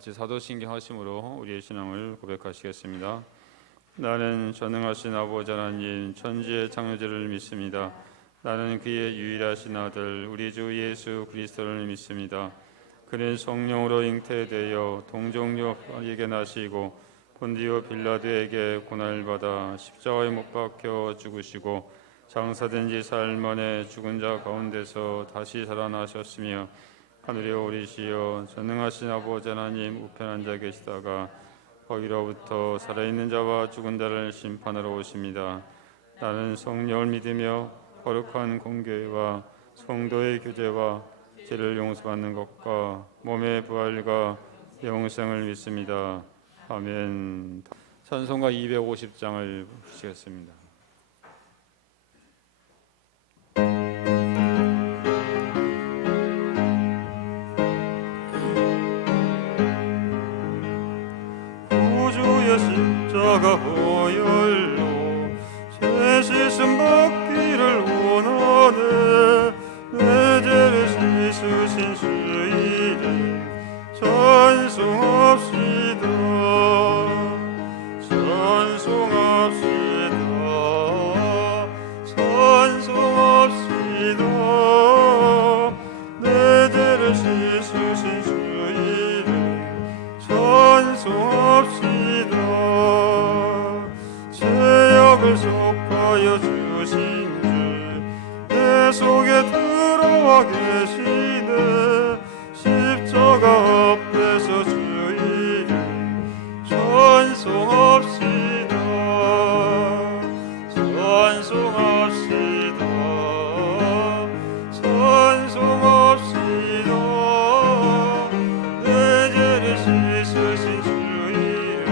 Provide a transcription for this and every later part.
같이 사도신경 하심으로 우리의 신앙을 고백하시겠습니다. 나는 전능하신 아버지 하나님 천지의 창조주를 믿습니다. 나는 그의 유일하신 아들 우리 주 예수 그리스도를 믿습니다. 그는 성령으로 잉태되어 동정녀에게 나시고 본디오 빌라도에게 고난을 받아 십자가에 못 박혀 죽으시고 장사된 지 사흘 만에 죽은 자 가운데서 다시 살아나셨으며 하늘에 오르시어 전능하신 아버지 하나님 우편 앉아 계시다가 거기로부터 살아있는 자와 죽은 자를 심판하러 오십니다. 나는 성령을 믿으며 거룩한 공교회와 성도의 교제와 죄를 용서받는 것과 몸의 부활과 영생을 믿습니다. 아멘. 찬송가 250장을 부르시겠습니다. 구주의 십자가 보혈로 새 씻음 받기를 원하네. 내 죄를 씻으신 주이를 찬송합시다. 찬송합시다. 찬송합시다. 내 죄를 씻으신 주이를 찬송합시다. 죄악을 속하여 주신 주 내 속에 들어와 계시네. 십자가 앞에서 주 이름 찬송합시다. 찬송합시다. 찬송합시다. 내 죄를 씻으신 주 이름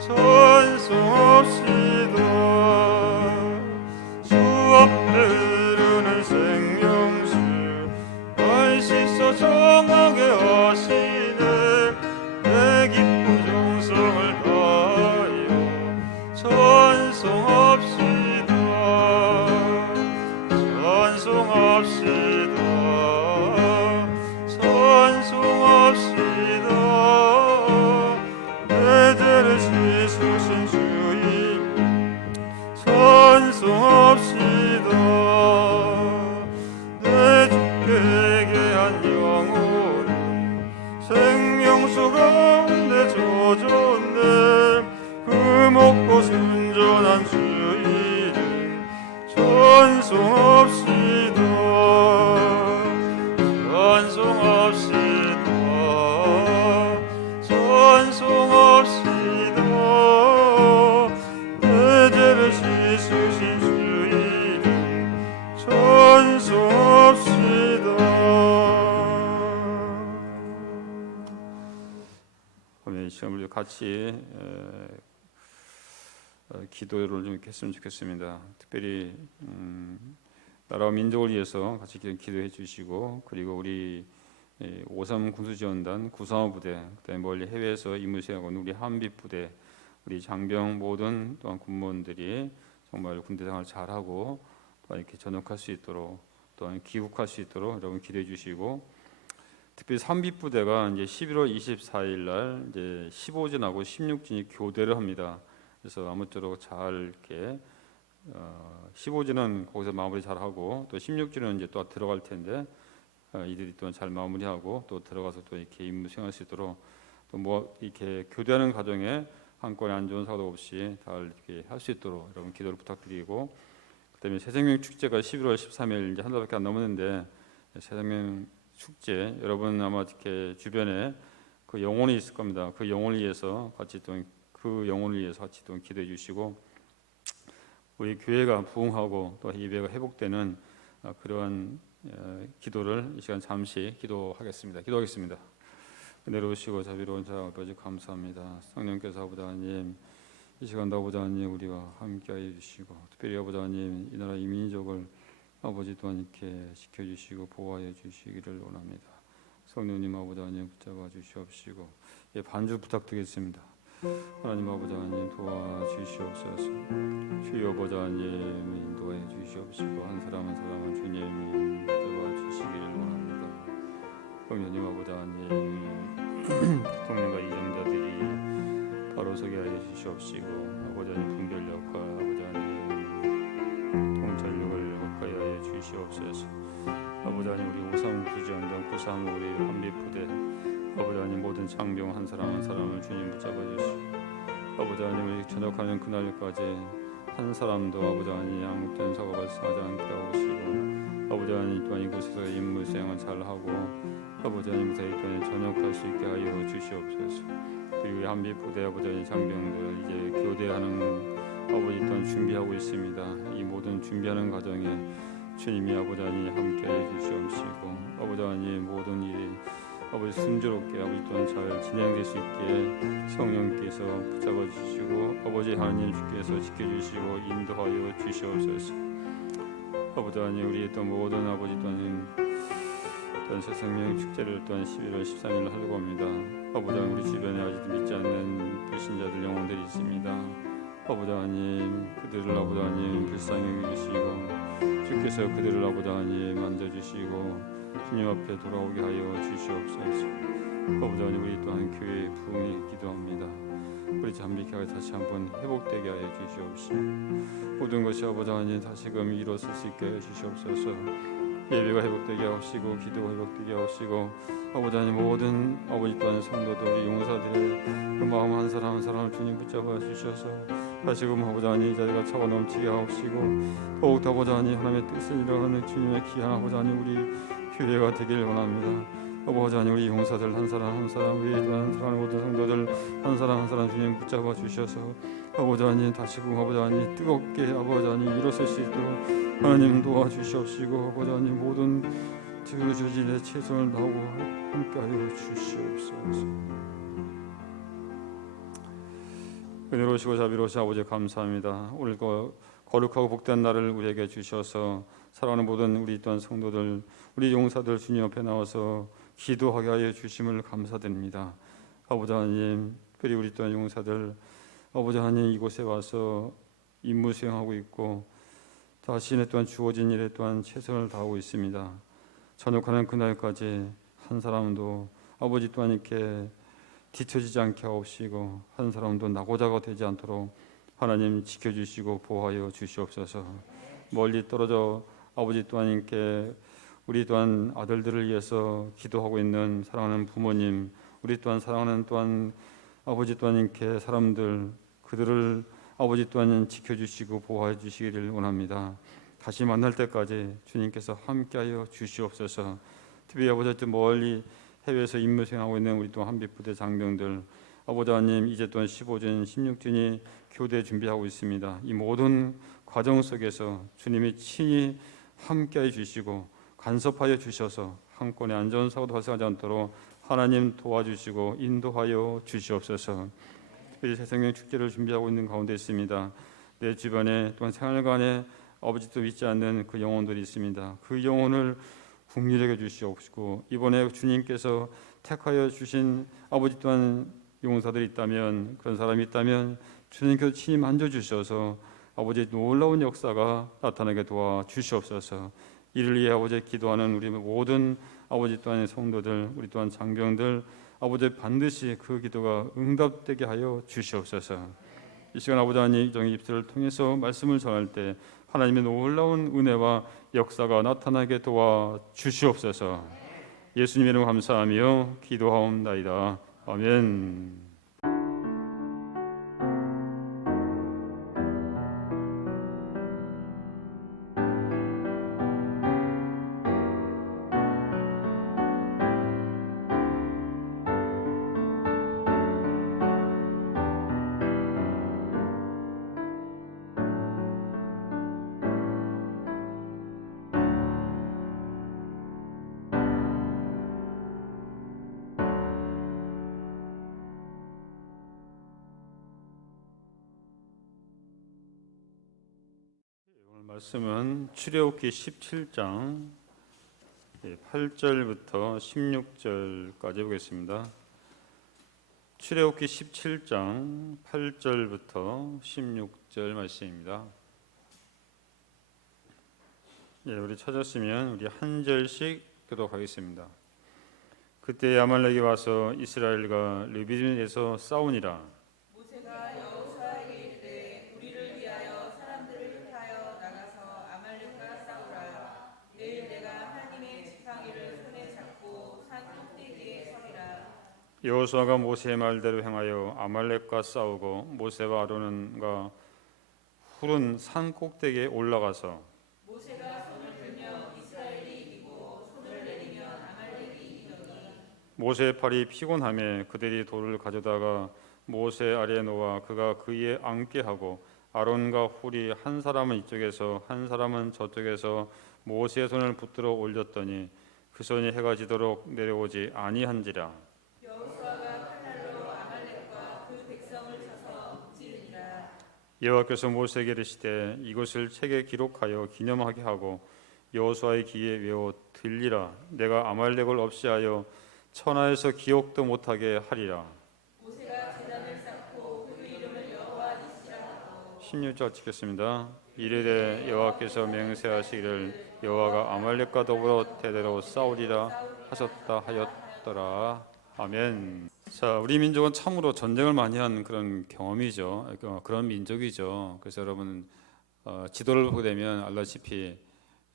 찬송합시다. 주 앞에 흐르는 생명수 날 씻어 정하게 하시네. 내 기쁜 정성을 다하여 찬송합시다. 찬송합시다. 찬송합시다. 내 죄를 씻으신 주님 찬송합시다. 내 주께 회개한 영혼은 생명수 가운데 젖었네. 그 먹고 순전한 주 이름 찬송합시다. 찬송합시다. 찬송합시다. 내 죄를 씻으신 주 이름 찬송합시다. 오늘 이 시간을 같이 기도를 좀 이렇게 했으면 좋겠습니다. 특별히 나라와 민족을 위해서 같이 기도해 주시고, 그리고 우리 5.3 군수지원단 구상호 부대, 그다음에 멀리 해외에서 임무 수행하고 있는 우리 한빛 부대, 우리 장병 모든 또한 군무원들이 정말 군대 생활 잘하고 또 이렇게 전역할 수 있도록, 또한 귀국할 수 있도록 여러분 기도해 주시고, 특별히 삼빛 부대가 이제 11월 24일 날 이제 15진하고 16진이 교대를 합니다. 그래서 아무쪼록 잘 이렇게 15진은 거기서 마무리 잘 하고, 또 16진은 이제 또 들어갈 텐데 이들이 또 잘 마무리하고 또 들어가서 또 이렇게 임무 수행할 수 있도록, 또 뭐 이렇게 교대하는 과정에 한 건에 안 좋은 사고 없이 잘 이렇게 할 수 있도록 여러분 기도를 부탁드리고, 그다음에 새생명 축제가 11월 13일 이제 한 달밖에 안 남았는데, 새생명 축제 여러분 아마 이렇게 주변에 그 영혼이 있을 겁니다. 그 영혼을 위해서 같이 또 기도해 주시고, 우리 교회가 부흥하고 또 예배가 회복되는 그러한 기도를 이 시간 잠시 기도하겠습니다. 내려오시고 자비로운 자 아버지 감사합니다. 성령께서 아버지 하나님 이 시간도 아버지 하나님 우리와 함께하여 주시고, 특별히 아버지 하나님 이 나라 이 민족을 아버지 또한 이렇게 지켜주시고 보호하여 주시기를 원합니다. 성령님 아버지 하나님 붙잡아 주시옵시고, 반주 부탁드리겠습니다. 하나님 아버지 하나님 도와주시옵소서. 주여 아버지 하나님 인도해 주시옵시고, 한 사람 한 사람은 주님이 붙잡아 주시기를 원합니다. 성령님 아버지 하나님 대통령과 이정자들이 바로 서게 하여 주시옵시고 아버지 하나님 분별력과 아버지 하나님 통찰력을 얻게 하여 주시옵소서. 아버지 하나님 우리 우상구지언정 구상 우리 한비부대 아버지 하나님 모든 장병 한 사람 한 사람을 주님 붙잡아 주시고 아버지 하나님 우리 전역하는 그날까지 한 사람도 아버지 하나님 양육된 사고가 발생하지 않게 하옵시고 아버지 하나님 또한 이곳에서 임무 수행을 잘하고 아버지 하나님 무사히 또한 전역할 수 있게 하여 주시옵소서. 그리고 한비 부대 아버지 하나님 장병들 이제 교대하는 아버지 또한 준비하고 있습니다. 이 모든 준비하는 과정에 주님이 아버지 하나님 함께해 주시옵시고 아버지 하나님 모든 일이 아버지 순조롭게 아버지 또한 잘 진행될 수 있게 성령께서 붙잡아 주시고 아버지 하나님 주께서 지켜주시고 인도하여 주시옵소서. 아버지 하나님 우리 또 모든 아버지 또한 새생명 축제를 또한 11월 13일 하려고 합니다. 아버지 하나님 우리 주변에 아직도 믿지 않는 불신자들 영혼들이 있습니다. 아버지 하나님 그들을 아버지 하나님 불쌍히 여기시고 주께서 그들을 아버지 하나님 만져주시고 주님 앞에 돌아오게 하여 주시옵소서. 아버지 하나님 우리 또한 교회의 부흥에 기도합니다. 우리 잠비교회가 다시 한번 회복되게 하여 주시옵시고 모든 것이 아버지 하나님 다시금 이루어질 수 있게 하여 주시옵소서. 예배가 회복되게 하옵시고 기도가 회복되게 하옵시고 아버지 하나님 모든 아버지 또한 성도들 우리 용사들의 그 마음 한 사람 한 사람을 주님 붙잡아 주셔서 다시금 아버지 하나님 이 자리가 차고 넘치게 하옵시고 더욱더 아버지 하나님 하나님의 뜻을 이루어가는 주님의 귀한 아버지 하나님 우리 교회가 되길 원합니다. 아버지 하나님 우리 용사들 한 사람 한 사람 우리 또한 사랑하는 모든 성도들 한 사람 한 사람 주님 붙잡아 주셔서 아버지 하나님 다시금 아버지 하나님 뜨겁게 아버지 하나님 일어설 수 있도록 하나님 도와주시옵시고 아버지 하나님 모든 주진의 최선을 다하고 함께하여 주시옵소서. 은혜로우시고 자비로우신 아버지 감사합니다. 오늘 거룩하고 복된 날을 우리에게 주셔서 사랑하는 모든 우리 또한 성도들 우리 용사들 주님 앞에 나와서 기도하게 하여 주심을 감사드립니다. 아버지 하나님 특별히 우리 또한 용사들 아버지 하나님 이곳에 와서 임무 수행하고 있고 자신의 또한 주어진 일에 또한 최선을 다하고 있습니다. 전역하는 그날까지 한 사람도 아버지 또한 이렇게 뒤처지지 않게 하옵시고 한 사람도 낙오자가 되지 않도록 하나님 지켜주시고 보호하여 주시옵소서. 멀리 떨어져 아버지 또한 이렇게 우리 또한 아들들을 위해서 기도하고 있는 사랑하는 부모님 우리 또한 사랑하는 또한 아버지 또한 이렇게 사람들 그들을 아버지 또한 지켜주시고 보호해 주시기를 원합니다. 다시 만날 때까지 주님께서 함께하여 주시옵소서. 특히 아버지 멀리 해외에서 임무 수행하고 있는 우리 또 한빛부대 장병들 아버지 하나님 이제 또한 15준 16준이 교대 준비하고 있습니다. 이 모든 과정 속에서 주님이 친히 함께해 주시고 간섭하여 주셔서 한 건의 안전사고도 발생하지 않도록 하나님 도와주시고 인도하여 주시옵소서. 특별히 새생명 축제를 준비하고 있는 가운데 있습니다. 내 주변에 또한 생활관에 아버지도 믿지 않는 그 영혼들이 있습니다. 그 영혼을 긍휼하게 주시옵시고 이번에 주님께서 택하여 주신 아버지 또한 용사들이 있다면 그런 사람이 있다면 주님께서 친히 만져주셔서 아버지의 놀라운 역사가 나타나게 도와주시옵소서. 이를 위해 아버지 기도하는 우리 모든 아버지 또한 성도들 우리 또한 장병들 아버지 반드시 그 기도가 응답되게 하여 주시옵소서. 이 시간 아버지 하나님 정의 입술을 통해서 말씀을 전할 때 하나님의 놀라운 은혜와 역사가 나타나게 도와 주시옵소서. 예수님의 이름 감사하며 기도하옵나이다. 아멘. 말씀은 출애굽기 17장 8절부터 16절까지 보겠습니다. 출애굽기 17장 8절부터 16절 말씀입니다. 우리 찾았으면 우리 한 절씩 교독하겠습니다. 그때 아말렉이 와서 이스라엘과 르비딤에서 싸우니라. 모세가 여호수아에게 이르되 우리를 위하여 사람들을 흩하여 나가서 아말렉과 싸우라. 내일 내가 하나님의 지팡이를 손에 잡고 산 꼭대기에 서리라. 여호수아가 모세의 말대로 행하여 아말렉과 싸우고 모세와 아론과 훌은 산 꼭대기에 올라가서 모세가 손을 들면 이스라엘이 이기고 손을 내리면 아말렉이 이기더니 모세의 팔이 피곤하며 그들이 돌을 가져다가 모세 아래에 놓아 그가 그 위에 앉게 하고 아론과 훌이 한 사람은 이쪽에서 한 사람은 저쪽에서 모세의 손을 붙들어 올렸더니 그 손이 해가 지도록 내려오지 아니한지라. 여호수아가 칼날로 아말렉과 그 백성을 쳐서 찌르니라. 여호와께서 모세에게 이르시되 이것을 책에 기록하여 기념하게 하고 여호수아의 귀에 외워 들리라. 내가 아말렉을 없이하여 천하에서 기억도 못하게 하리라. 모세가 제단을 쌓고 그 이름을 여호와 니시라 하고 16절 찍겠습니다. 이르되 여호와께서 맹세하시기를 여호와가 아말렉과 더불어 대대로 싸우리라 하셨다 하였더라. 아멘. 자, 우리 민족은 참으로 전쟁을 많이 한 그런 경험이죠. 그런 민족이죠. 그래서 여러분 지도를 보게 되면 알다시피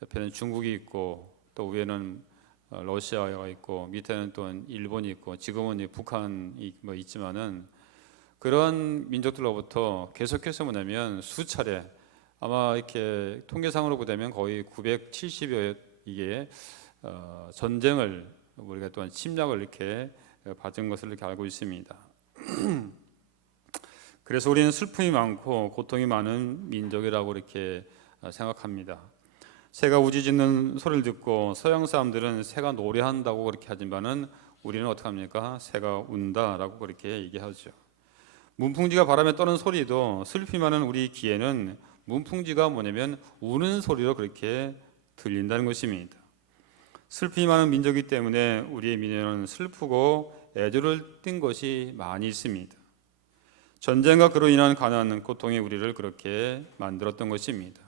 옆에는 중국이 있고 또 위에는 러시아가 있고 밑에는 또 일본이 있고 지금은 북한이 뭐 있지만은 그런 민족들로부터 계속해서 뭐냐면 수차례 아마 이렇게 통계상으로 보자면 거의 970여 이게 전쟁을 우리가 또한 침략을 이렇게 받은 것을 이렇게 알고 있습니다. 그래서 우리는 슬픔이 많고 고통이 많은 민족이라고 이렇게 생각합니다. 새가 우짖는 소리를 듣고 서양 사람들은 새가 노래한다고 그렇게 하지만은 우리는 어떻게 합니까? 새가 운다라고 그렇게 얘기하죠. 문풍지가 바람에 떠는 소리도 슬픔이 많은 우리 귀에는 문풍지가 뭐냐면 우는 소리로 그렇게 들린다는 것입니다. 슬픔이 많은 민족이기 때문에 우리의 민족은 슬프고 애조를 띈 것이 많이 있습니다. 전쟁과 그로 인한 가난, 고통이 우리를 그렇게 만들었던 것입니다.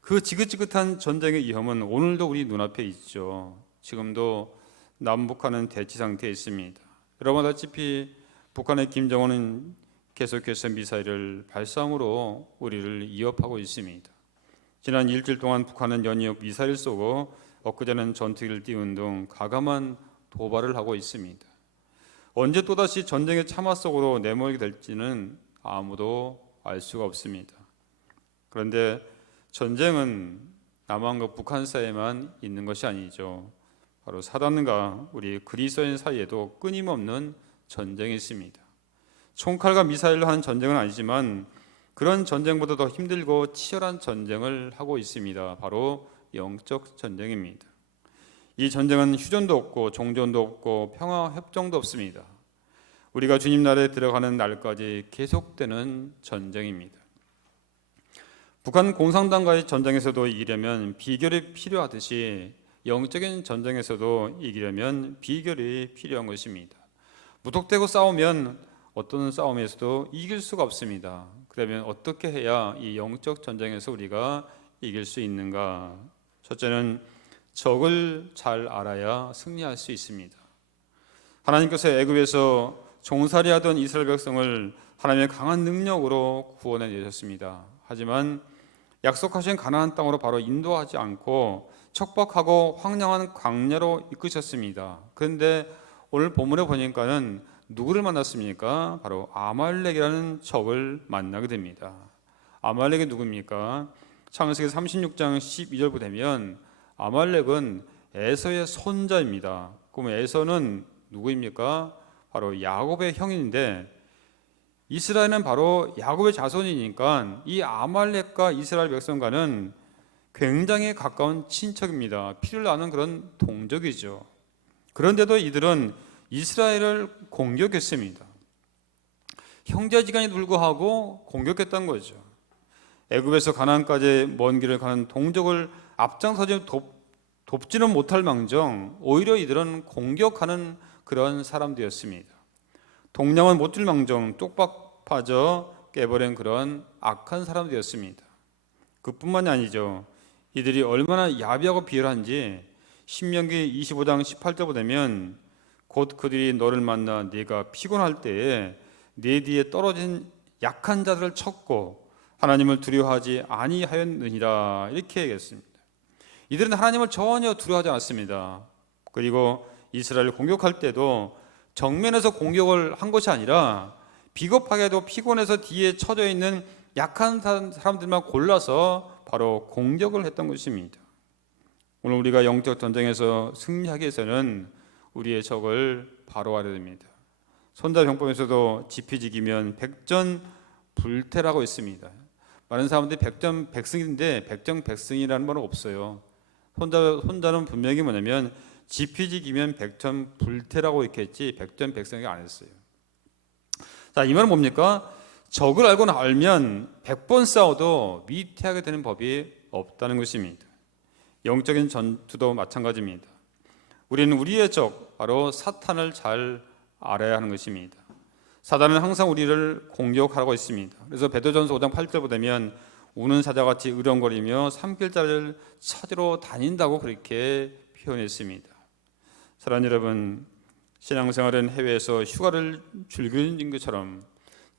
그 지긋지긋한 전쟁의 위험은 오늘도 우리 눈앞에 있죠. 지금도 남북한은 대치 상태에 있습니다. 여러분 알다시피 북한의 김정은은 계속해서 미사일을 발사함으로 우리를 위협하고 있습니다. 지난 일주일 동안 북한은 연이어 미사일 쏘고 엊그제는 전투기를 띄운 등 가감한 도발을 하고 있습니다. 언제 또다시 전쟁의 참화 속으로 내몰게 될지는 아무도 알 수가 없습니다. 그런데 전쟁은 남한과 북한 사이에만 있는 것이 아니죠. 바로 사단과 우리 그리스도인 사이에도 끊임없는 전쟁이 있습니다. 총칼과 미사일로 하는 전쟁은 아니지만 그런 전쟁보다 더 힘들고 치열한 전쟁을 하고 있습니다. 바로 영적 전쟁입니다. 이 전쟁은 휴전도 없고 종전도 없고 평화 협정도 없습니다. 우리가 주님 나라에 들어가는 날까지 계속되는 전쟁입니다. 북한 공산당과의 전쟁에서도 이기려면 비결이 필요하듯이 영적인 전쟁에서도 이기려면 비결이 필요한 것입니다. 무턱대고 싸우면 어떤 싸움에서도 이길 수가 없습니다. 그러면 어떻게 해야 이 영적 전쟁에서 우리가 이길 수 있는가? 첫째는 적을 잘 알아야 승리할 수 있습니다. 하나님께서 애굽에서 종살이하던 이스라엘 백성을 하나님의 강한 능력으로 구원해 내셨습니다. 하지만 약속하신 가나안 땅으로 바로 인도하지 않고 척박하고 황량한 광야로 이끄셨습니다. 그런데 오늘 본문에 보니까는 누구를 만났습니까? 바로 아말렉이라는 적을 만나게 됩니다. 아말렉이 누굽니까? 창세기 36장 12절 보면 아말렉은 에서의 손자입니다. 그럼 에서는 누구입니까? 바로 야곱의 형인데 이스라엘은 바로 야곱의 자손이니까 이 아말렉과 이스라엘 백성과는 굉장히 가까운 친척입니다. 피를 나눈 그런 동족이죠. 그런데도 이들은 이스라엘을 공격했습니다. 형제지간에 불구하고 공격했던 거죠. 애굽에서 가나안까지 먼 길을 가는 동족을 앞장서지 돕지는 못할 망정 오히려 이들은 공격하는 그런 사람들이었습니다. 동량은 못 줄 망정 쪽박 파져 깨버린 그런 악한 사람들이었습니다. 그뿐만이 아니죠. 이들이 얼마나 야비하고 비열한지 신명기 25장 18절 보면 곧 그들이 너를 만나 네가 피곤할 때에 네 뒤에 떨어진 약한 자들을 쳤고 하나님을 두려워하지 아니하였느니라. 이렇게 얘기했습니다. 이들은 하나님을 전혀 두려워하지 않았습니다. 그리고 이스라엘을 공격할 때도 정면에서 공격을 한 것이 아니라 비겁하게도 피곤해서 뒤에 처져 있는 약한 사람들만 골라서 바로 공격을 했던 것입니다. 오늘 우리가 영적 전쟁에서 승리하기 위해서는 우리의 적을 바로 알아야 됩니다. 손자병법에서도 지피지기면 백전불태라고 있습니다. 많은 사람들이 백전백승인데 백전백승이라는 말은 없어요. 손자는 분명히 뭐냐면 지피지기면 백전불태라고 이렇게 했지 백전백승이 안 했어요. 자, 이 말은 뭡니까? 적을 알면 100번 싸워도 위태하게 되는 법이 없다는 것입니다. 영적인 전투도 마찬가지입니다. 우리는 우리의 적, 바로 사탄을 잘 알아야 하는 것입니다. 사단은 항상 우리를 공격하고 있습니다. 그래서 베드로전서 5장 8절 보면 우는 사자같이 으렁거리며 삼킬자를 찾으러 다닌다고 그렇게 표현했습니다. 사랑하는 여러분, 신앙생활은 해외에서 휴가를 즐기는 것처럼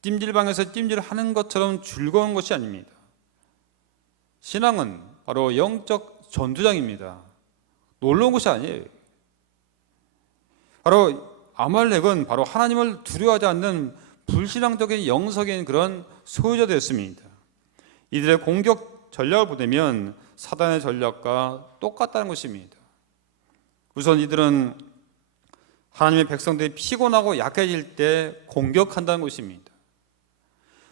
찜질방에서 찜질하는 것처럼 즐거운 것이 아닙니다. 신앙은 바로 영적 전투장입니다. 놀러 온 것이 아니에요. 바로 아말렉은 바로 하나님을 두려워하지 않는 불신앙적인 영적인 그런 소유자들이었습니다. 이들의 공격 전략을 보면 사단의 전략과 똑같다는 것입니다. 우선 이들은 하나님의 백성들이 피곤하고 약해질 때 공격한다는 것입니다.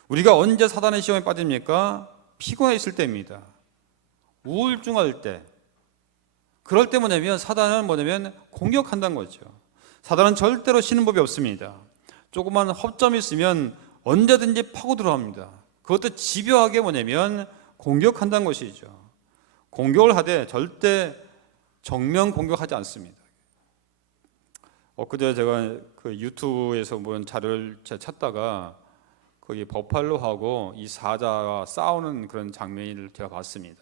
우리가 언제 사단의 시험에 빠집니까? 피곤해 있을 때입니다. 우울증할 때. 그럴 때 뭐냐면 사단은 뭐냐면 공격한다는 거죠. 사단은 절대로 쉬는 법이 없습니다. 조그만 허점이 있으면 언제든지 파고 들어갑니다. 그것도 집요하게 뭐냐면 공격한다는 것이죠. 공격을 하되 절대 정면 공격하지 않습니다. 엊그제 제가 그 유튜브에서 본 자료를 찾다가 거기 버팔로하고 이 사자가 싸우는 그런 장면을 제가 봤습니다.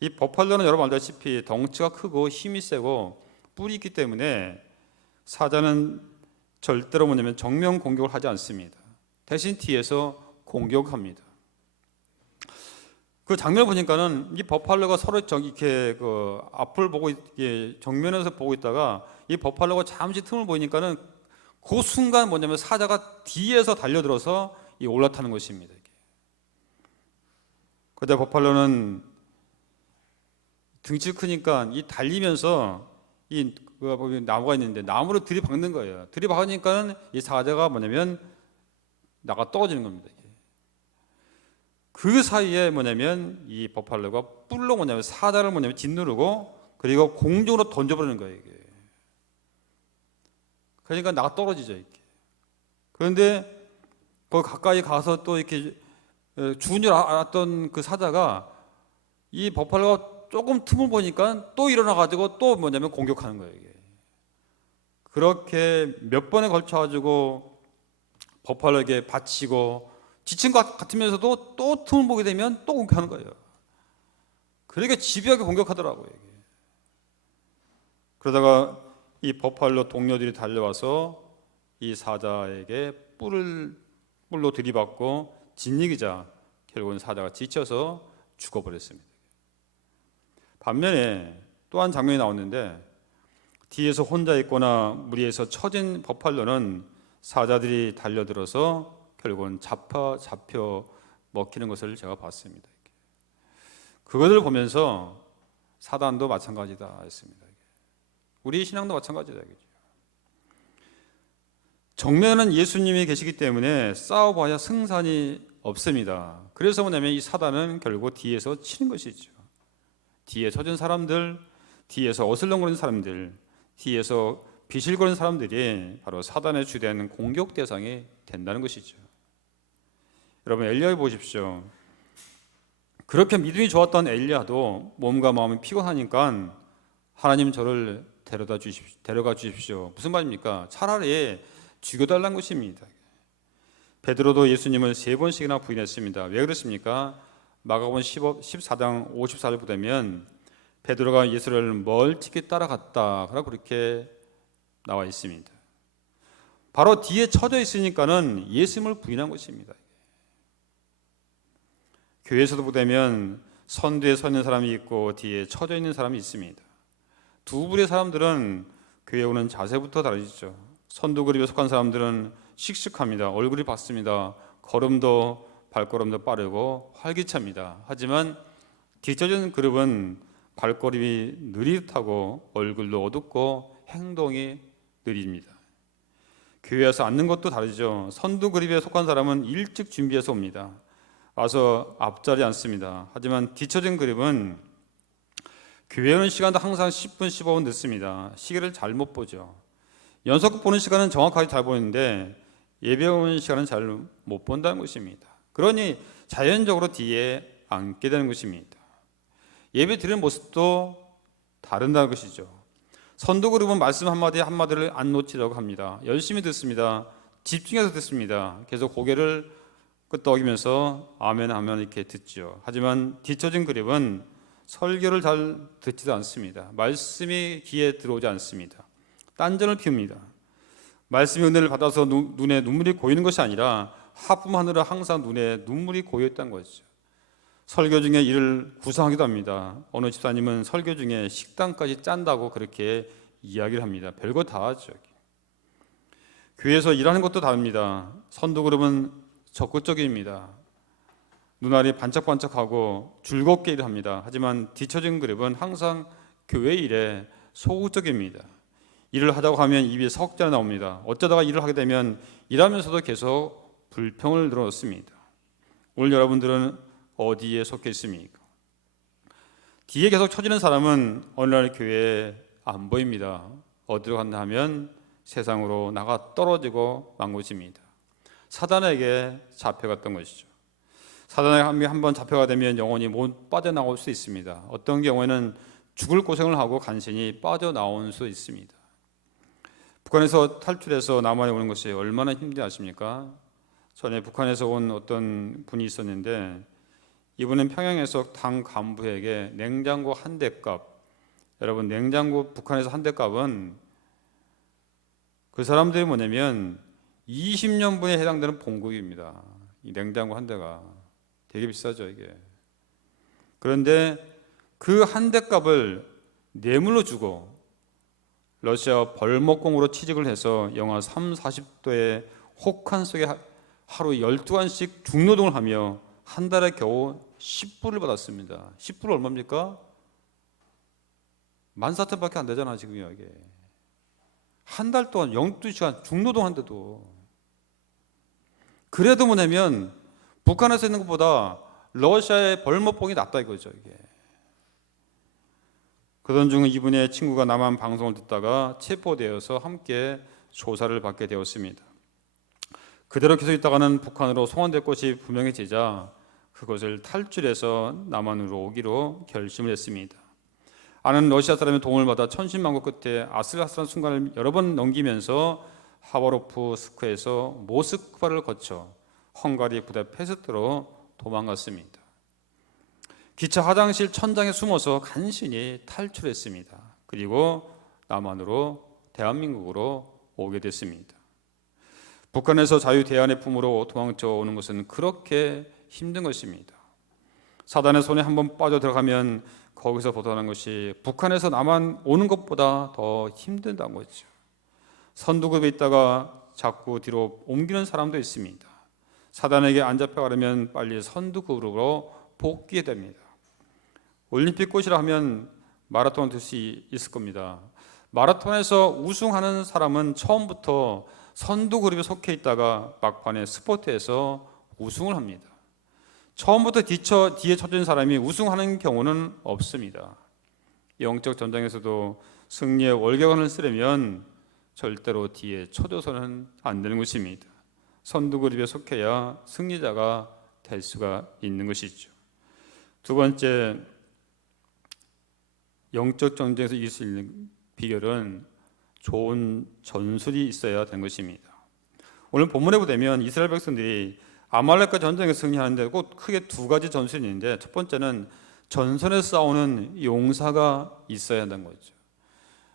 이 버팔로는 여러분 알다시피 덩치가 크고 힘이 세고 뿔이 있기 때문에 사자는 절대로 뭐냐면 정면 공격을 하지 않습니다. 대신 뒤에서 공격합니다. 그 장면을 보니까는 이 버팔로가 서로 이렇게 그 앞을 보고 정면에서 보고 있다가 이 버팔로가 잠시 틈을 보니까는 그 순간 뭐냐면 사자가 뒤에서 달려들어서 올라타는 것입니다. 그러다 버팔로는 등치 크니까 이 달리면서 이 나무가 있는데 나무를 들이박는 거예요. 들이박으니까는 이 사자가 뭐냐면 나가 떨어지는 겁니다. 그 사이에 뭐냐면 이 버팔로가 뿔로 뭐냐면 사자를 뭐냐면 짓누르고 그리고 공중으로 던져버리는 거예요. 이게. 그러니까 나가 떨어지죠. 이렇게. 그런데 그 가까이 가서 또 이렇게 죽은 줄 알았던 그 사자가 이 버팔로가 조금 틈을 보니까 또 일어나가지고 또 뭐냐면 공격하는 거예요. 이게. 그렇게 몇 번에 걸쳐가지고 버팔로에게 바치고 지친 것 같으면서도 또 틈을 보게 되면 또 공격하는 거예요. 그러니까 집요하게 공격하더라고요. 이게. 그러다가 이 버팔로 동료들이 달려와서 이 사자에게 뿔로 들이받고 짓이기자 결국은 사자가 지쳐서 죽어버렸습니다. 반면에 또 한 장면이 나오는데 뒤에서 혼자 있거나 무리에서 처진 버팔로는 사자들이 달려들어서 결국은 잡혀 먹히는 것을 제가 봤습니다. 그것을 보면서 사단도 마찬가지다 했습니다. 우리 신앙도 마찬가지다. 정면은 예수님이 계시기 때문에 싸워봐야 승산이 없습니다. 그래서 뭐냐면 이 사단은 결국 뒤에서 치는 것이죠. 뒤에 서진 사람들, 뒤에서 어슬렁거리는 사람들, 뒤에서 비실거리는 사람들이 바로 사단의 주된 공격 대상이 된다는 것이죠. 여러분 엘리야 보십시오. 그렇게 믿음이 좋았던 엘리야도 몸과 마음이 피곤하니까 하나님 저를 데려가 주십시오. 무슨 말입니까? 차라리 죽여달라는 것입니다. 베드로도 예수님을 3번씩이나 부인했습니다. 왜 그렇습니까? 마가복음 14장 54절 보면 베드로가 예수를 멀찍이 따라갔다. 그렇게 나와 있습니다. 바로 뒤에 쳐져 있으니까는 예수님을 부인한 것입니다. 교회에서도 보면 선두에 서 있는 사람이 있고 뒤에 쳐져 있는 사람이 있습니다. 두 부류의 사람들은 교회에 오는 자세부터 다르죠. 선두 그룹에 속한 사람들은 씩씩합니다. 얼굴이 밝습니다. 발걸음도 빠르고 활기찹니다. 하지만 뒤쳐진 그룹은 발걸음이 느릿하고 얼굴도 어둡고 행동이 느립니다. 교회에서 앉는 것도 다르죠. 선두 그룹에 속한 사람은 일찍 준비해서 옵니다. 와서 앞자리에 앉습니다. 하지만 뒤처진 그룹은 교회 오는 시간도 항상 10분, 15분 늦습니다. 시계를 잘못 보죠. 연속 보는 시간은 정확하게 잘 보이는데 예배 오는 시간은 잘 못 본다는 것입니다. 그러니 자연적으로 뒤에 앉게 되는 것입니다. 예배 드리는 모습도 다른다는 것이죠. 선두 그룹은 말씀 한마디를 안 놓치려고 합니다. 열심히 듣습니다. 집중해서 듣습니다. 계속 고개를 끄덕이면서 아멘 하면 이렇게 듣죠. 하지만 뒤처진 그룹은 설교를 잘 듣지도 않습니다. 말씀이 귀에 들어오지 않습니다. 딴전을 피웁니다. 말씀의 은혜를 받아서 눈에 눈물이 고이는 것이 아니라 하품하느라 항상 눈에 눈물이 고였다는 거죠. 설교 중에 이를 구상하기도 합니다. 어느 집사님은 설교 중에 식당까지 짠다고 그렇게 이야기를 합니다. 별거 다 하죠. 교회에서 일하는 것도 다릅니다. 선두 그룹은 적극적입니다. 눈알이 반짝반짝하고 즐겁게 일합니다. 하지만 뒤처진 그룹은 항상 교회 일에 소극적입니다. 일을 하자고 하면 입에 석자가 나옵니다. 어쩌다가 일을 하게 되면 일하면서도 계속 불평을 늘어놓습니다. 오늘 여러분들은 어디에 속해 있습니까? 뒤에 계속 쳐지는 사람은 어느 날 교회에 안 보입니다. 어디로 갔나 하면 세상으로 나가 떨어지고 만 것입니다. 사단에게 잡혀갔던 것이죠. 사단에게 한번 잡혀가 되면 영원히 못 빠져나올 수 있습니다. 어떤 경우에는 죽을 고생을 하고 간신히 빠져나올 수 있습니다. 북한에서 탈출해서 남한에 오는 것이 얼마나 힘든지 아십니까? 전에 북한에서 온 어떤 분이 있었는데 이분은 평양에서 당 간부에게 냉장고 한 대 값, 여러분 냉장고 북한에서 한 대 값은 그 사람들이 뭐냐면 20년분에 해당되는 봉급입니다. 이 냉장고 한 대가 되게 비싸죠 이게. 그런데 그 한 대 값을 뇌물로 주고 러시아 벌목공으로 취직을 해서 영하 3, 40도의 혹한 속에 하루 12시간씩 중노동을 하며 한 달에 겨우 10불을 받았습니다. 10불 얼마입니까? 14,000밖에 안 되잖아 지금 이게. 한 달 동안 12시간 중노동한데도. 그래도 뭐냐면 북한에서 있는 것보다 러시아의 벌목봉이 낫다 이거죠 이게. 그런 중 이분의 친구가 남한 방송을 듣다가 체포되어서 함께 조사를 받게 되었습니다. 그대로 계속 있다가는 북한으로 송환될 것이 분명해지자 그것을 탈출해서 남한으로 오기로 결심을 했습니다. 아는 러시아 사람의 도움을 받아 천신만고 끝에 아슬아슬한 순간을 여러 번 넘기면서 하바로프스크에서 모스크바를 거쳐 헝가리 부다페스트로 도망갔습니다. 기차 화장실 천장에 숨어서 간신히 탈출했습니다. 그리고 남한으로 대한민국으로 오게 됐습니다. 북한에서 자유 대안의 품으로 도망쳐 오는 것은 그렇게 힘든 것입니다. 사단의 손에 한번 빠져 들어가면 거기서 벗어나는 것이 북한에서 남한 오는 것보다 더 힘들다는 거죠. 선두급에 있다가 자꾸 뒤로 옮기는 사람도 있습니다. 사단에게 안 잡혀가려면 빨리 선두급으로 복귀해야 됩니다. 올림픽 꽃이라 하면 마라톤 될 수 있을 겁니다. 마라톤에서 우승하는 사람은 처음부터 선두 그룹에 속해 있다가 막판에 스포츠에서 우승을 합니다. 처음부터 뒤에 쳐진 사람이 우승하는 경우는 없습니다. 영적 전장에서도 승리의 월경을 쓰려면 절대로 뒤에 쳐져서는 안 되는 것입니다. 선두 그룹에 속해야 승리자가 될 수가 있는 것이죠. 두 번째, 영적 전쟁에서 이길 수 있는 비결은 좋은 전술이 있어야 되는 것입니다. 오늘 본문에 보면 이스라엘 백성들이 아말렉과 전쟁에 승리하는데 꼭 크게 두 가지 전술이 있는데 첫 번째는 전선에 싸우는 용사가 있어야 한다는 거죠.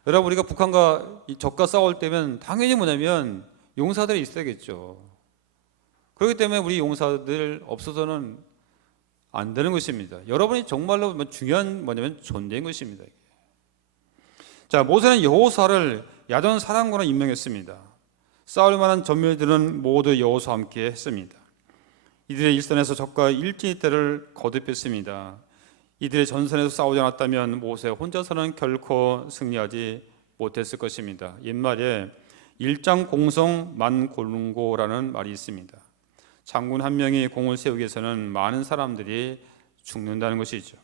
여러분, 우리가 북한과 이 적과 싸울 때면 당연히 뭐냐면 용사들이 있어야겠죠. 그렇기 때문에 우리 용사들 없어서는 안 되는 것입니다. 여러분이 정말로 중요한 뭐냐면 존재인 것입니다. 자, 모세는 여호수아를 야전 사령관으로 임명했습니다. 싸울 만한 전멸들은 모두 여호수아와 함께 했습니다. 이들의 일선에서 적과 일진이 때를 거듭했습니다. 이들의 전선에서 싸우지 않았다면 모세 혼자서는 결코 승리하지 못했을 것입니다. 옛말에 일장 공성 만골고라는 말이 있습니다. 장군 한 명이 공을 세우기 위해서는 많은 사람들이 죽는다는 것이죠.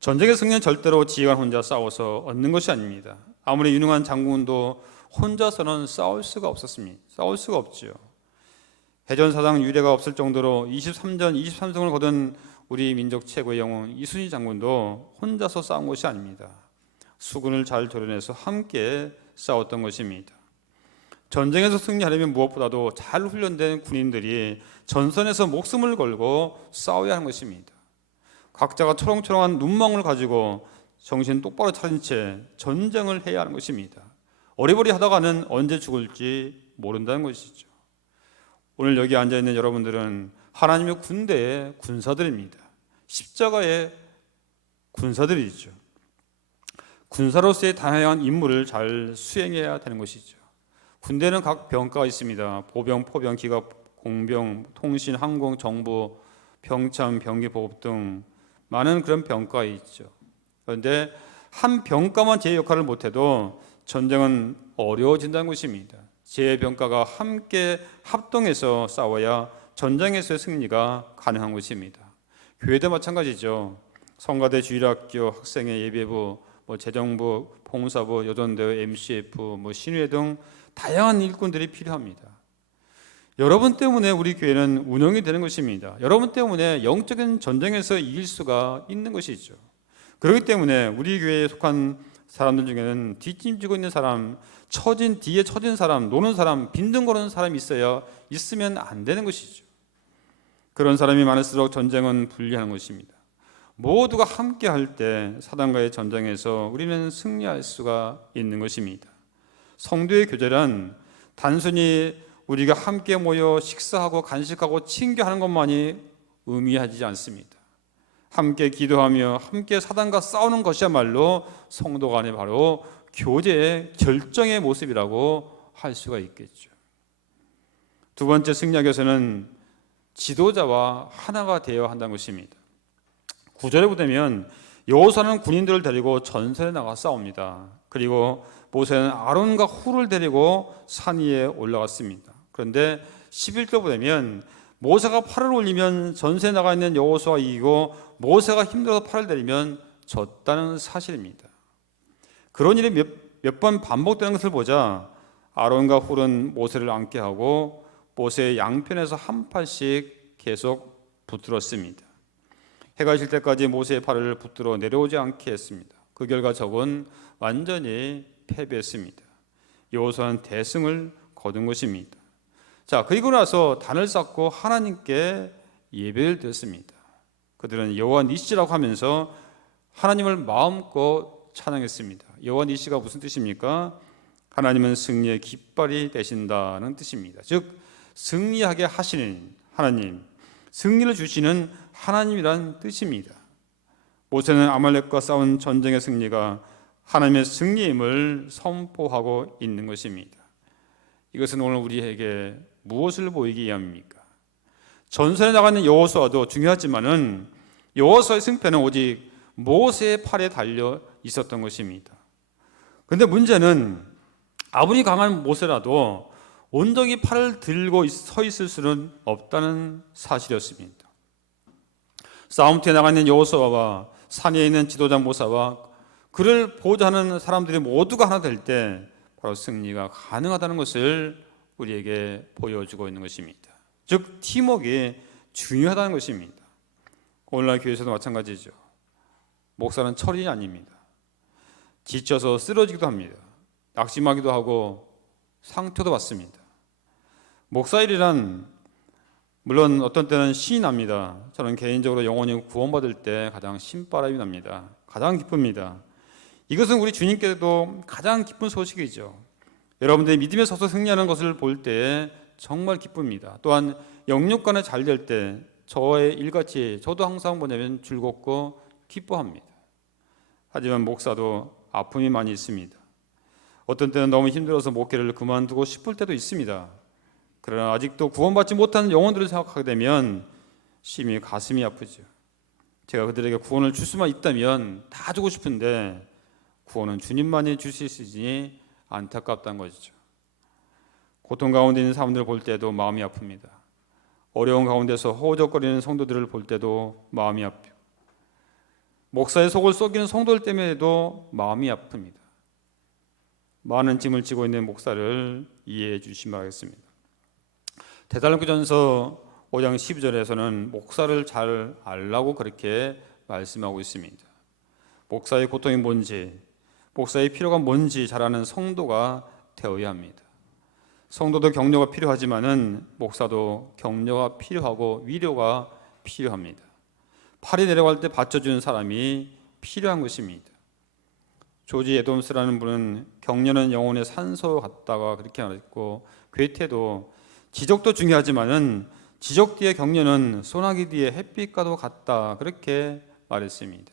전쟁의 승리는 절대로 지휘관 혼자 싸워서 얻는 것이 아닙니다. 아무리 유능한 장군도 혼자서는 싸울 수가 없었습니다. 싸울 수가 없지요. 해전사상 유례가 없을 정도로 23전 23승을 거둔 우리 민족 최고의 영웅 이순신 장군도 혼자서 싸운 것이 아닙니다. 수군을 잘 조련해서 함께 싸웠던 것입니다. 전쟁에서 승리하려면 무엇보다도 잘 훈련된 군인들이 전선에서 목숨을 걸고 싸워야 하는 것입니다. 각자가 초롱초롱한 눈망울을 가지고 정신 똑바로 차린 채 전쟁을 해야 하는 것입니다. 어리버리 하다가는 언제 죽을지 모른다는 것이죠. 오늘 여기 앉아있는 여러분들은 하나님의 군대의 군사들입니다. 십자가의 군사들이죠. 군사로서의 다양한 임무를 잘 수행해야 되는 것이죠. 군대는 각 병과가 있습니다. 보병, 포병, 기갑, 공병, 통신, 항공, 정보, 병참, 병기, 보급 등 많은 그런 병과가 있죠. 그런데 한 병과만 제 역할을 못해도 전쟁은 어려워진다는 것입니다. 제 병과가 함께 합동해서 싸워야 전쟁에서의 승리가 가능한 것입니다. 교회도 마찬가지죠. 성가대, 주일학교, 학생회, 예배부, 재정부, 봉사부, 여전대회, MCF, 신의회 등 다양한 일꾼들이 필요합니다. 여러분 때문에 우리 교회는 운영이 되는 것입니다. 여러분 때문에 영적인 전쟁에서 이길 수가 있는 것이죠. 그렇기 때문에 우리 교회에 속한 사람들 중에는 뒷짐지고 있는 사람, 뒤에 처진 사람, 노는 사람, 빈둥거리는 사람이 있으면 안 되는 것이죠. 그런 사람이 많을수록 전쟁은 불리한 것입니다. 모두가 함께 할 때 사단과의 전쟁에서 우리는 승리할 수가 있는 것입니다. 성도의 교제란 단순히 우리가 함께 모여 식사하고 간식하고 친교하는 것만이 의미하지 않습니다. 함께 기도하며 함께 사단과 싸우는 것이야말로 성도 간의 바로 교제의 결정의 모습이라고 할 수가 있겠죠. 두 번째 승리학에서는 지도자와 하나가 되어야 한다는 것입니다. 9절에 보면 여호수아는 군인들을 데리고 전선에 나가 싸웁니다. 그리고 모세는 아론과 훌을 데리고 산 위에 올라갔습니다. 그런데 11절 보면 모세가 팔을 올리면 전세에 나가 있는 여호수아가 이기고 모세가 힘들어서 팔을 내리면 졌다는 사실입니다. 그런 일이 몇 번 반복되는 것을 보자 아론과 훌은 모세를 앉게 하고 모세의 양편에서 한 팔씩 계속 붙들었습니다. 해가 질 때까지 모세의 팔을 붙들어 내려오지 않게 했습니다. 그 결과 적은 완전히 패배했습니다. 여호수아는 대승을 거둔 것입니다. 자, 그리고 나서 단을 쌓고 하나님께 예배를 드렸습니다. 그들은 여호와 니시라고 하면서 하나님을 마음껏 찬양했습니다. 여호와 니시가 무슨 뜻입니까? 하나님은 승리의 깃발이 되신다는 뜻입니다. 즉 승리하게 하시는 하나님, 승리를 주시는 하나님이란 뜻입니다. 모세는 아말렉과 싸운 전쟁의 승리가 하나님의 승리임을 선포하고 있는 것입니다. 이것은 오늘 우리에게 무엇을 보이기 위함입니까? 전선에 나가는 여호수아도 중요하지만은 여호수아의 승패는 오직 모세의 팔에 달려 있었던 것입니다. 그런데 문제는 아무리 강한 모세라도 온전히 팔을 들고 서 있을 수는 없다는 사실이었습니다. 싸움터에 나가 있는 여호수아와 산 위에 있는 지도자 모세와 그를 보호자 하는 사람들이 모두가 하나 될 때 바로 승리가 가능하다는 것을 우리에게 보여주고 있는 것입니다. 즉 팀워크가 중요하다는 것입니다. 오늘날 교회에서도 마찬가지죠. 목사는 철이 아닙니다. 지쳐서 쓰러지기도 합니다. 낙심하기도 하고 상처도 받습니다. 목사 일이란 물론 어떤 때는 신이 납니다. 저는 개인적으로 영혼이 구원받을 때 가장 신바람이 납니다. 가장 기쁩니다. 이것은 우리 주님께도 가장 기쁜 소식이죠. 여러분들이 믿음에 서서 승리하는 것을 볼 때 정말 기쁩니다. 또한 영육간에 잘 될 때 저의 일같이 저도 항상 뭐냐면 즐겁고 기뻐합니다. 하지만 목사도 아픔이 많이 있습니다. 어떤 때는 너무 힘들어서 목회를 그만두고 싶을 때도 있습니다. 그러나 아직도 구원받지 못한 영혼들을 생각하게 되면 심히 가슴이 아프죠. 제가 그들에게 구원을 줄 수만 있다면 다 주고 싶은데 구원은 주님만이 줄 수 있으니 안타깝다는 것이죠. 고통 가운데 있는 사람들을 볼 때도 마음이 아픕니다. 어려운 가운데서 허우적거리는 성도들을 볼 때도 마음이 아프고, 목사의 속을 썩이는 성도들 때문에도 마음이 아픕니다. 많은 짐을 지고 있는 목사를 이해해 주시기 바라겠습니다. 데살로니가전서 5장 12절에서는 목사를 잘 알라고 그렇게 말씀하고 있습니다. 목사의 고통이 뭔지, 목사의 필요가 뭔지 잘 아는 성도가 되어야 합니다. 성도도 격려가 필요하지만은 목사도 격려가 필요하고 위로가 필요합니다. 팔이 내려갈 때 받쳐주는 사람이 필요한 것입니다. 조지 에돔스라는 분은 격려는 영혼의 산소 같다가 그렇게 말했고, 괴테도 지적도 중요하지만은 지적 뒤에 격려는 소나기 뒤에 햇빛과도 같다 그렇게 말했습니다.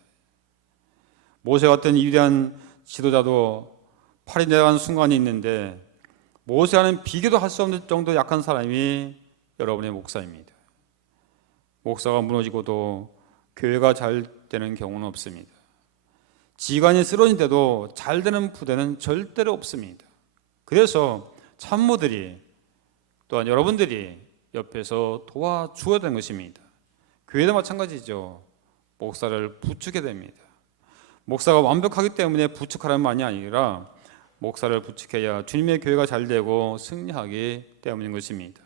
모세 같은 위대한 지도자도 팔이 내려가는 순간이 있는데 모세와는 비교도 할 수 없는 정도 약한 사람이 여러분의 목사입니다. 목사가 무너지고도 교회가 잘 되는 경우는 없습니다. 지간이 쓰러진데도 잘 되는 부대는 절대로 없습니다. 그래서 참모들이 또한 여러분들이 옆에서 도와주어야 되는 것입니다. 교회도 마찬가지죠. 목사를 부축해야 됩니다. 목사가 완벽하기 때문에 부축하라는 말이 아니라 목사를 부축해야 주님의 교회가 잘 되고 승리하기 때문인 것입니다.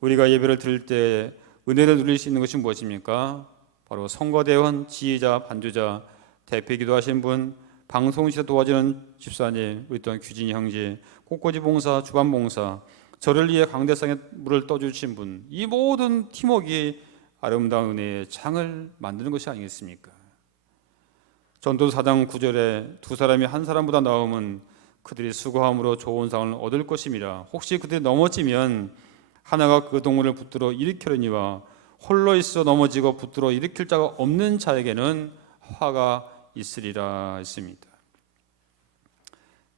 우리가 예배를 드릴 때 은혜를 누릴 수 있는 것이 무엇입니까? 바로 성가대원, 지휘자, 반주자, 대표 기도하신 분, 방송실에 도와주는 집사님, 우리 또한 규진이 형제, 꽃꽂이 봉사, 주반 봉사, 저를 위해 강대상에 물을 떠주신 분, 이 모든 팀워크가 아름다운 은혜의 장을 만드는 것이 아니겠습니까? 전도서 4장 9절에 두 사람이 한 사람보다 나으면 그들이 수고함으로 좋은 상을 얻을 것임이라. 혹시 그들이 넘어지면 하나가 그 동물을 붙들어 일으키려니와 홀로 있어 넘어지고 붙들어 일으킬 자가 없는 자에게는 화가 있으리라 했습니다.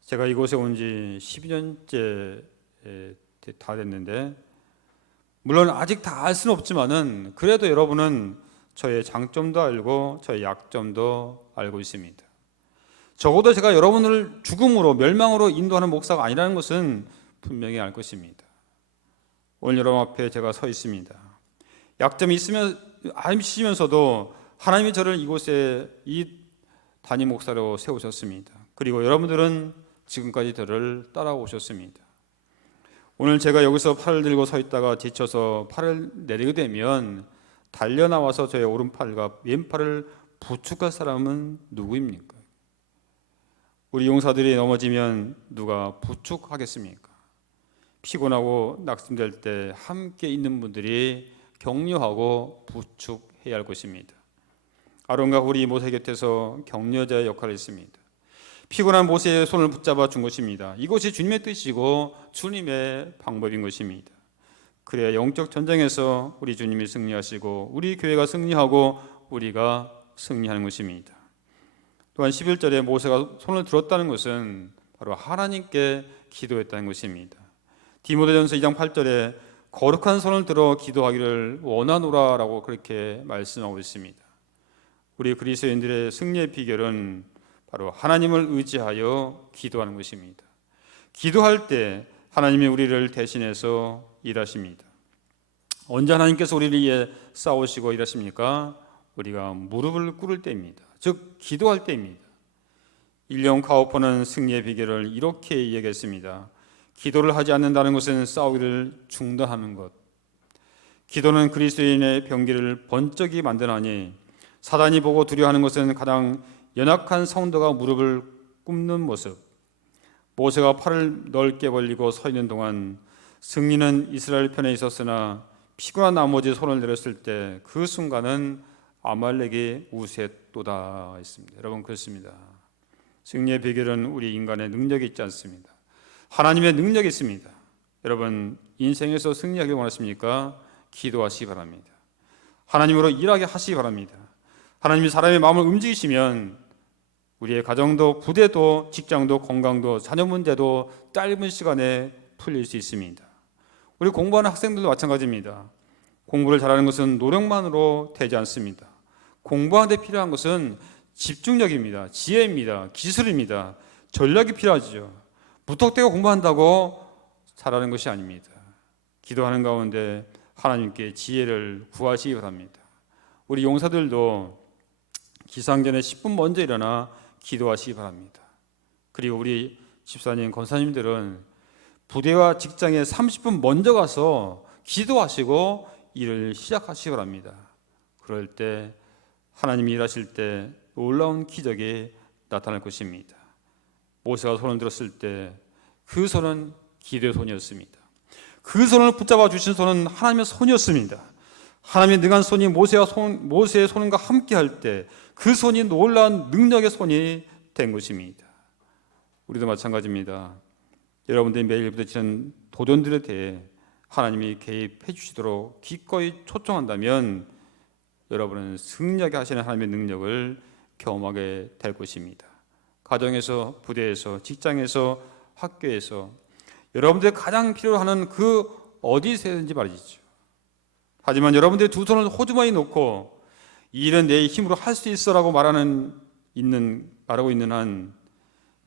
제가 이곳에 온 지 12년째 다 됐는데, 물론 아직 다 알 수는 없지만은 그래도 여러분은 저의 장점도 알고 저의 약점도 알고 있습니다. 적어도 제가 여러분을 죽음으로 멸망으로 인도하는 목사가 아니라는 것은 분명히 알 것입니다. 오늘 여러분 앞에 제가 서 있습니다. 약점이 있으면 아시면서도 하나님이 저를 이곳에 이 담임 목사로 세우셨습니다. 그리고 여러분들은 지금까지 저를 따라오셨습니다. 오늘 제가 여기서 팔을 들고 서 있다가 지쳐서 팔을 내리게 되면 달려나와서 저의 오른팔과 왼팔을 부축할 사람은 누구입니까? 우리 용사들이 넘어지면 누가 부축하겠습니까? 피곤하고 낙심될 때 함께 있는 분들이 격려하고 부축해야 할 것입니다. 아론과 우리 모세 곁에서 격려자의 역할을 했습니다. 피곤한 모세의 손을 붙잡아 준 것입니다. 이것이 주님의 뜻이고 주님의 방법인 것입니다. 그래야 영적 전쟁에서 우리 주님이 승리하시고 우리 교회가 승리하고 우리가 승리하는 것입니다. 또한 11절에 모세가 손을 들었다는 것은 바로 하나님께 기도했다는 것입니다. 디모데전서 2장 8절에 거룩한 손을 들어 기도하기를 원하노라라고 그렇게 말씀하고 있습니다. 우리 그리스도인들의 승리의 비결은 바로 하나님을 의지하여 기도하는 것입니다. 기도할 때 하나님이 우리를 대신해서 일하십니다. 언제 하나님께서 우리를 위해 싸우시고 일하십니까? 우리가 무릎을 꿇을 때입니다. 즉 기도할 때입니다. 일용 카우퍼는 승리의 비결을 이렇게 이야기했습니다. 기도를 하지 않는다는 것은 싸우기를 중단하는 것. 기도는 그리스도인의 병기를 번쩍이 만드나니 사단이 보고 두려워하는 것은 가장 연약한 성도가 무릎을 꿇는 모습. 모세가 팔을 넓게 벌리고 서 있는 동안 승리는 이스라엘 편에 있었으나 피곤한 나머지 손을 내렸을 때 그 순간은 아말렉이 우세했도다 했습니다. 여러분 그렇습니다. 승리의 비결은 우리 인간의 능력이 있지 않습니다. 하나님의 능력이 있습니다. 여러분, 인생에서 승리하길 원하십니까? 기도하시기 바랍니다. 하나님으로 일하게 하시기 바랍니다. 하나님이 사람의 마음을 움직이시면 우리의 가정도, 부대도, 직장도, 건강도, 자녀 문제도 짧은 시간에 풀릴 수 있습니다. 우리 공부하는 학생들도 마찬가지입니다. 공부를 잘하는 것은 노력만으로 되지 않습니다. 공부하는 데 필요한 것은 집중력입니다. 지혜입니다. 기술입니다. 전략이 필요하죠. 무턱대고 공부한다고 잘하는 것이 아닙니다. 기도하는 가운데 하나님께 지혜를 구하시기 바랍니다. 우리 용사들도 기상전에 10분 먼저 일어나 기도하시기 바랍니다. 그리고 우리 집사님, 권사님들은 부대와 직장에 30분 먼저 가서 기도하시고 일을 시작하시기 바랍니다. 그럴 때 하나님이 일하실 때 놀라운 기적이 나타날 것입니다. 모세가 손을 들었을 때 그 손은 기도의 손이었습니다. 그 손을 붙잡아 주신 손은 하나님의 손이었습니다. 하나님의 능한 손이 모세의 손과 함께 할 때 그 손이 놀라운 능력의 손이 된 것입니다. 우리도 마찬가지입니다. 여러분들이 매일 부딪히는 도전들에 대해 하나님이 개입해 주시도록 기꺼이 초청한다면 여러분은 승리하게 하시는 하나님의 능력을 경험하게 될 것입니다. 가정에서, 부대에서, 직장에서, 학교에서 여러분들이 가장 필요로 하는 그 어디서든지 말이죠. 하지만 여러분들이 두 손을 호주머니에 놓고 이 일은 내 힘으로 할 수 있어라고 말하고 있는 한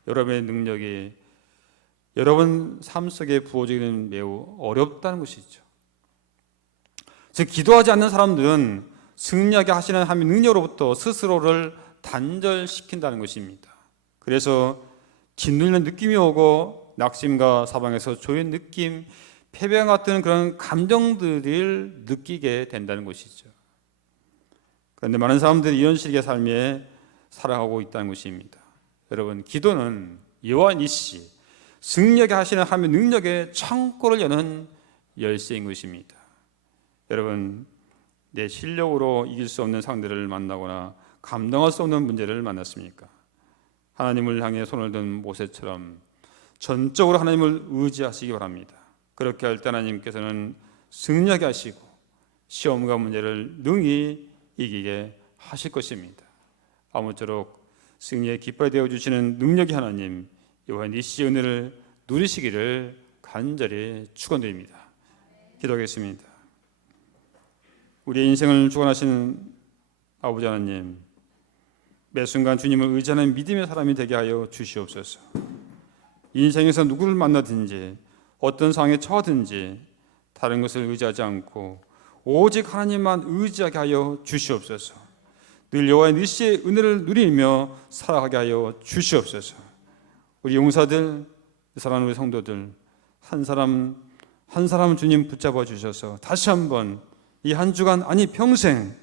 여러분의 능력이 여러분 삶 속에 부어지기는 매우 어렵다는 것이죠. 즉 기도하지 않는 사람들은 승리하게 하시는 하나님의 능력으로부터 스스로를 단절시킨다는 것입니다. 그래서 짓눌리는 느낌이 오고 낙심과 사방에서 조인 느낌, 패배감 같은 그런 감정들을 느끼게 된다는 것이죠. 그런데 많은 사람들이 이런 식의 삶에 살아가고 있다는 것입니다. 여러분, 기도는 여호와 니시, 승리하게 하시는 하나님의 능력의 창고를 여는 열쇠인 것입니다. 여러분, 내 실력으로 이길 수 없는 상대를 만나거나 감당할 수 없는 문제를 만났습니까? 하나님을 향해 손을 든 모세처럼 전적으로 하나님을 의지하시기 바랍니다. 그렇게 할 때 하나님께서는 승리하게 하시고 시험과 문제를 능히 이기게 하실 것입니다. 아무쪼록 승리의 깃발이 되어주시는 능력의 하나님 여호와 니시의 은혜를 누리시기를 간절히 축원드립니다. 기도하겠습니다. 우리의 인생을 주관하시는 아버지 하나님, 매 순간 주님을 의지하는 믿음의 사람이 되게 하여 주시옵소서. 인생에서 누구를 만나든지 어떤 상황에 처하든지 다른 것을 의지하지 않고 오직 하나님만 의지하게 하여 주시옵소서. 늘 여호와의 니시의 은혜를 누리며 살아가게 하여 주시옵소서. 우리 용사들, 사랑하는 우리 성도들 한 사람 한 사람 주님 붙잡아 주셔서 다시 한번 이 한 주간 아니 평생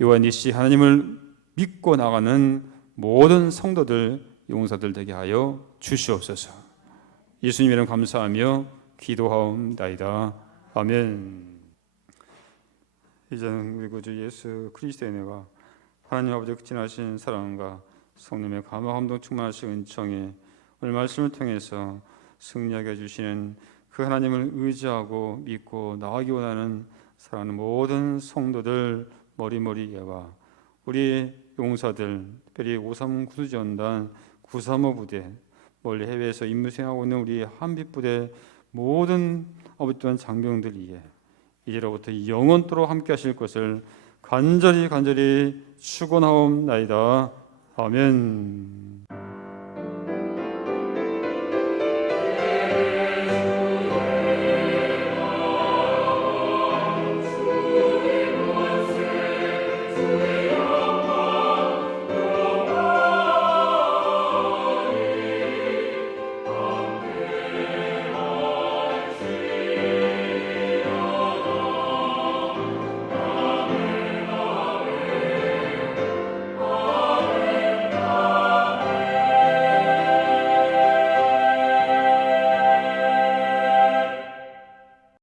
여호와 니시 하나님을 믿고 나가는 모든 성도들, 용사들 되게 하여 주시옵소서. 예수님 이름 감사하며 기도하옵나이다. 아멘. 이제는 우리 구주 예수 그리스도의 은혜와 하나님 아버지의 극진하신 사랑과 성령의 감화감동 충만하신 은총이 오늘 말씀을 통해서 승리하게 해주시는 그 하나님을 의지하고 믿고 나가기 원하는 사랑하는 모든 성도들 머리머리 예와 우리 용사들, 특별히 5.3 구수지원단 935 부대, 멀리 해외에서 임무수행하고 있는 우리 한빛부대 모든 아버지 또한 장병들 위해 이제로부터 영원토록 함께 하실 것을 간절히 축원하옵나이다. 아멘.